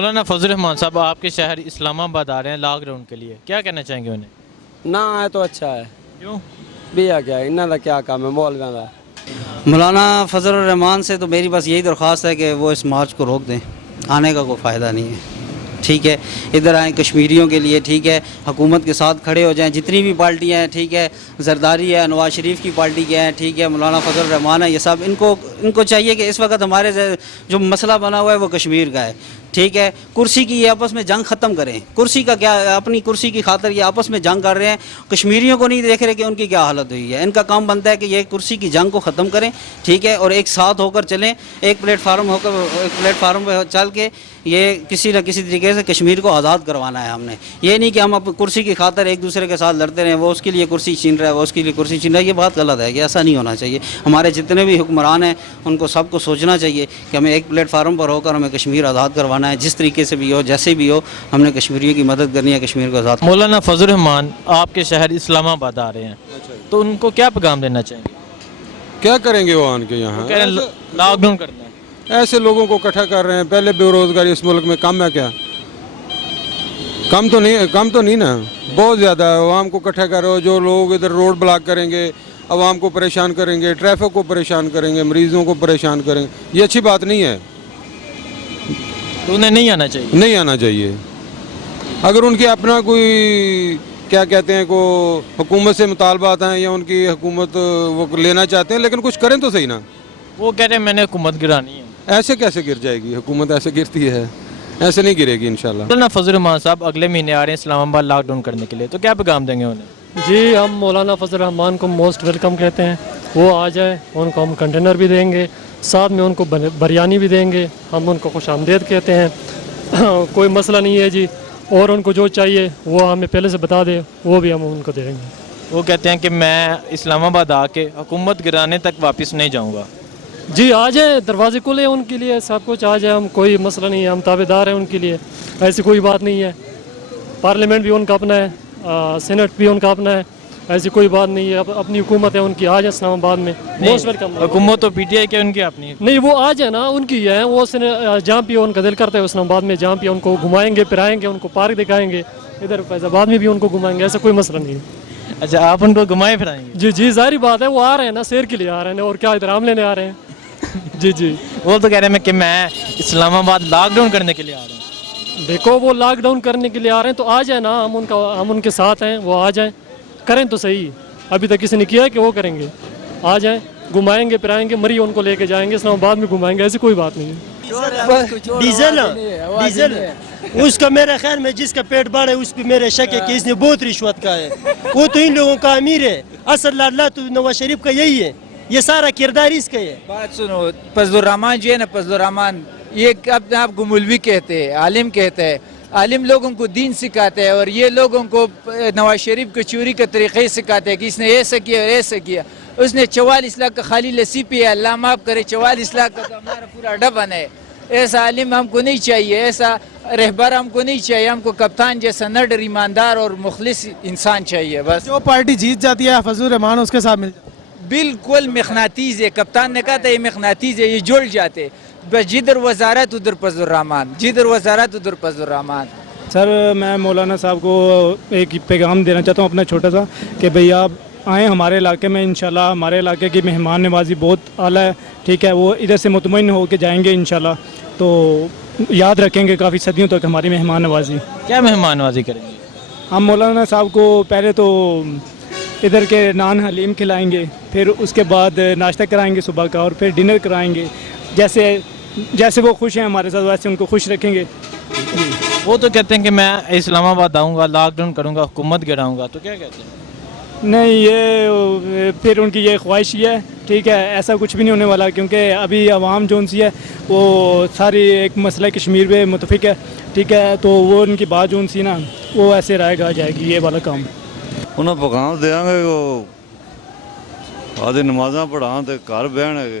مولانا فضل الرحمان صاحب آپ کے شہر اسلام آباد آ رہے ہیں لاک ڈاؤن کے لیے، کیا کہنا چاہیں گے انہیں؟ نہ آئے تو اچھا ہے. کیوں؟ بیا کیا انہوں کا کیا کام ہے مولویوں کا. مولانا فضل الرحمان سے تو میری بس یہی درخواست ہے کہ وہ اس مارچ کو روک دیں، آنے کا کوئی فائدہ نہیں ہے. ٹھیک ہے، ادھر آئیں کشمیریوں کے لیے، ٹھیک ہے، حکومت کے ساتھ کھڑے ہو جائیں. جتنی بھی پارٹیاں ہیں، ٹھیک ہے، زرداری ہے، نواز شریف کی پارٹی کے ہیں، ٹھیک ہے، مولانا فضل الرحمان ہے، یہ سب ان کو چاہیے کہ اس وقت ہمارے جو مسئلہ بنا ہوا ہے وہ کشمیر کا ہے. ٹھیک ہے، کرسی کی یہ آپس میں جنگ ختم کریں. کرسی کا کیا، اپنی کرسی کی خاطر یہ آپس میں جنگ کر رہے ہیں. کشمیریوں کو نہیں دیکھ رہے کہ ان کی کیا حالت ہوئی ہے. ان کا کام بنتا ہے کہ یہ کرسی کی جنگ کو ختم کریں، ٹھیک ہے، اور ایک ساتھ ہو کر چلیں، ایک پلیٹ فارم پہ چل کے یہ کسی نہ کسی طریقے سے کشمیر کو آزاد کروانا ہے ہم نے. یہ نہیں کہ ہم کرسی کی خاطر ایک دوسرے کے ساتھ لڑتے رہیں، وہ اس کے لیے کرسی چھین رہا ہے، وہ اس کے لیے کرسی چھین رہا ہے. یہ بات غلط ہے کہ ایسا نہیں ہونا چاہیے. ہمارے جتنے بھی حکمران ہیں ان کو سب کو سوچنا چاہیے کہ ہمیں ایک پلیٹ فارم پر ہو کر ہمیں کشمیر آزاد کروانا ہے. جس طریقے سے بھی ہو، جیسے بھی ہو، ہم نے کشمیریوں کی مدد کرنی ہے، کشمیر کو آزاد. مولانا فضل الرحمان آپ کے شہر اسلام آباد آ رہے ہیں، تو ان کو کیا پیغام دینا چاہیں گے؟ کیا کریں گے وہ آن کے یہاں؟ کہہ رہے ہیں لاک ڈاؤن کرنا ہے. ایسے لوگوں کو اکٹھا کر رہے ہیں. پہلے بے روزگاری اس ملک میں کم ہے کیا؟ کم تو نہیں نا، بہت زیادہ ہے. عوام کو اکٹھا کر رہے ہو. جو لوگ ادھر روڈ بلاک کریں گے، عوام کو پریشان کریں گے، ٹریفک کو پریشان کریں گے، مریضوں کو پریشان کریں گے، یہ اچھی بات نہیں ہے. تو انہیں نہیں آنا چاہیے. نہیں آنا چاہیے. اگر ان کے اپنا کوئی کیا کہتے ہیں کو حکومت سے مطالبات ہیں یا ان کی حکومت وہ لینا چاہتے ہیں، لیکن کچھ کریں تو صحیح نا. وہ کہہ رہے ہیں میں نے حکومت گرانی ہے. ایسے کیسے گر جائے گی حکومت؟ ایسے گرتی ہے؟ ایسے نہیں گرے گی انشاءاللہ. مولانا فضل الرحمان صاحب اگلے مہینے آ رہے ہیں اسلام آباد لاک ڈاؤن کرنے کے لیے، تو کیا پیغام دیں گے انہیں؟ جی ہم مولانا فضل الرحمان کو موسٹ ویلکم کہتے ہیں. وہ آ جائے، ان کو ہم کنٹینر بھی دیں گے، ساتھ میں ان کو بریانی بھی دیں گے. ہم ان کو خوش آمدید کہتے ہیں. کوئی مسئلہ نہیں ہے جی. اور ان کو جو چاہیے وہ ہمیں پہلے سے بتا دے، وہ بھی ہم ان کو دیں گے. وہ کہتے ہیں کہ میں اسلام آباد آ کے حکومت گرانے تک واپس نہیں جاؤں گا. جی آ جائیں، دروازے کھلے ہیں ان کے لیے، سب کچھ آ جائے. ہم کوئی مسئلہ نہیں ہے، ہم تابع دار ہیں ان کے لیے. ایسی کوئی بات نہیں ہے. پارلیمنٹ بھی ان کا اپنا ہے، سینٹ بھی ان کا اپنا ہے. ایسی کوئی بات نہیں ہے. اپنی حکومت ہے ان کی، آ جائیں اسلام آباد میں. Most welcome. حکومت تو پی ٹی آئی کے ان کی اپنی. نہیں وہ آ جائے نا، ان کی ہے. وہ جہاں پہ ان کا دل کرتا ہے اسلام آباد میں، جہاں پہ ان کو گھمائیں گے، پھرائیں گے، ان کو پارک دکھائیں گے. ادھر فیض آباد میں بھی ان کو گھمائیں گے. ایسا کوئی مسئلہ نہیں ہے. اچھا، آپ ان کو گھمائے پھرائیں گے؟ جی جی ظاہری بات ہے. وہ آ رہے ہیں نا، سیر کے لیے آ رہے ہیں، اور کیا ادھر آم لینے آ رہے ہیں. جی جی وہ تو کہہ رہے ہیں کہ میں اسلام آباد لاک ڈاؤن کرنے کے لیے آ رہا ہوں. دیکھو وہ لاک ڈاؤن کرنے کے لیے آ رہے ہیں تو آ جائیں نا. ہم ان کے ساتھ ہیں. وہ آ جائیں، کریں تو صحیح. ابھی تک کسی نے کیا ہے کہ وہ کریں گے. آ جائیں، گھمائیں گے، پھرائیں گے. مری ان کو لے کے جائیں گے، اسلام آباد میں گھمائیں گے. ایسی کوئی بات نہیں ہے. ڈیزل اس کا میرا خیال میں جس کا پیٹ بڑا ہے اس پہ میرا شک ہے کہ اس نے بہت رشوت کا ہے. وہ تو ان لوگوں کا امیر ہے. اصل اللہ تو نواز شریف کا یہی ہے. یہ سارا کردار اس کا ہے. بات سنو، فضل الرحمان جو ہے نا، فضل الرحمان یہ اپنے آپ کو مولوی کہتے ہیں، عالم کہتے ہیں. عالم لوگوں کو دین سکھاتے ہیں، اور یہ لوگوں کو نواز شریف کو چوری کا طریقے سکھاتے ہیں کہ اس نے ایسا کیا اور ایسا کیا. اس نے 44 لاکھ کا خالی لسی پیا، اللہ معاف کرے. 44 لاکھ کا تو ہمارا پورا ڈبن ہے. ایسا عالم ہم کو نہیں چاہیے، ایسا رہبر ہم کو نہیں چاہیے. ہم کو کپتان جیسا نڈر، ایماندار اور مخلص انسان چاہیے. بس جو پارٹی جیت جاتی ہے فضل الرحمان اس کے ساتھ مل جاتا ہے. بالکل مقناطیس ہے. کپتان نے کہا تھا یہ مقناطیس ہے، یہ جڑ جاتے. بس جدھر وزارت ادھر فضل الرحمان، جدھر وزارت ادھر فضل الرحمان. سر میں مولانا صاحب کو ایک پیغام دینا چاہتا ہوں اپنا چھوٹا سا، کہ بھئی آپ آئیں ہمارے علاقے میں. انشاءاللہ ہمارے علاقے کی مہمان نوازی بہت اعلیٰ ہے. ٹھیک ہے، وہ ادھر سے مطمئن ہو کے جائیں گے انشاءاللہ. تو یاد رکھیں گے کافی صدیوں تک ہماری مہمان نوازی. کیا مہمان نوازی کریں گے؟ ہم مولانا صاحب کو پہلے تو ادھر کے نان حلیم کھلائیں گے، پھر اس کے بعد ناشتہ کرائیں گے صبح کا، اور پھر ڈنر کرائیں گے. جیسے وہ خوش ہیں ہمارے ساتھ، ویسے ان کو خوش رکھیں گے. وہ تو کہتے ہیں کہ میں اسلام آباد آؤں گا، لاک ڈاؤن کروں گا، حکومت گراؤں گا. تو کیا کہتے ہیں؟ نہیں، یہ پھر ان کی یہ خواہش ہی ہے. ٹھیک ہے، ایسا کچھ بھی نہیں ہونے والا، کیونکہ ابھی عوام جو ان سی ہے وہ ساری ایک مسئلہ کشمیر پہ متفق ہے. ٹھیک ہے، تو وہ ان کی بات جو ان سی نا وہ ایسے رائے گا جائے گی. یہ والا کام انہیں پیغام دیا گے وہ آدھی نمازاں پڑھا تو گھر بہن ہے.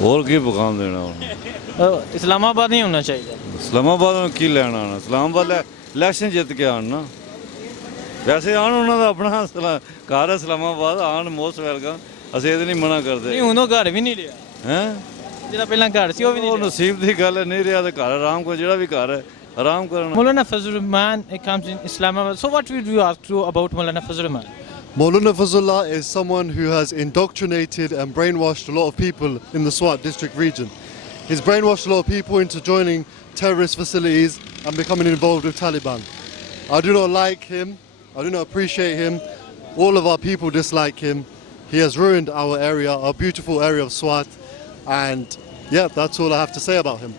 اور کی پیغام دینا انہوں؟ اسلام آباد نہیں ہونا چاہیے. اسلام آباد میں کی لینا آنا؟ اسلام آباد الیکشن جیت کے آنا. ویسے آن انہوں کا اپنا گھر ہے اسلام آباد، آن موسٹ ویلکم. اصل یہ نہیں منع کرتے. نہیں انہوں گھر بھی نہیں لیا. ਜਿਹੜਾ ਪਹਿਲਾਂ ਘਰ ਸੀ ਉਹ ਵੀ ਉਹ ਨਹੀਂ ਨਸੀਬ ਦੀ ਗੱਲ ਹੈ, ਨਹੀਂ ਰਿਹਾ ਤੇ ਘਰ ਆਰਾਮ ਕੋ, ਜਿਹੜਾ ਵੀ ਘਰ ਹੈ ਆਰਾਮ ਕਰਨ। Maulana Fazlur Rahman, it comes in Islamabad. So what would you ask you about Maulana Fazlur Rahman? Maulana Fazlullah is someone who has indoctrinated and brainwashed a lot of people in the Swat district region. He's brainwashed a lot of people into joining terrorist facilities and becoming involved with Taliban. I do not like him. I do not appreciate him. All of our people dislike him. He has ruined our area, our beautiful area of Swat. And yeah, that's all I have to say about him.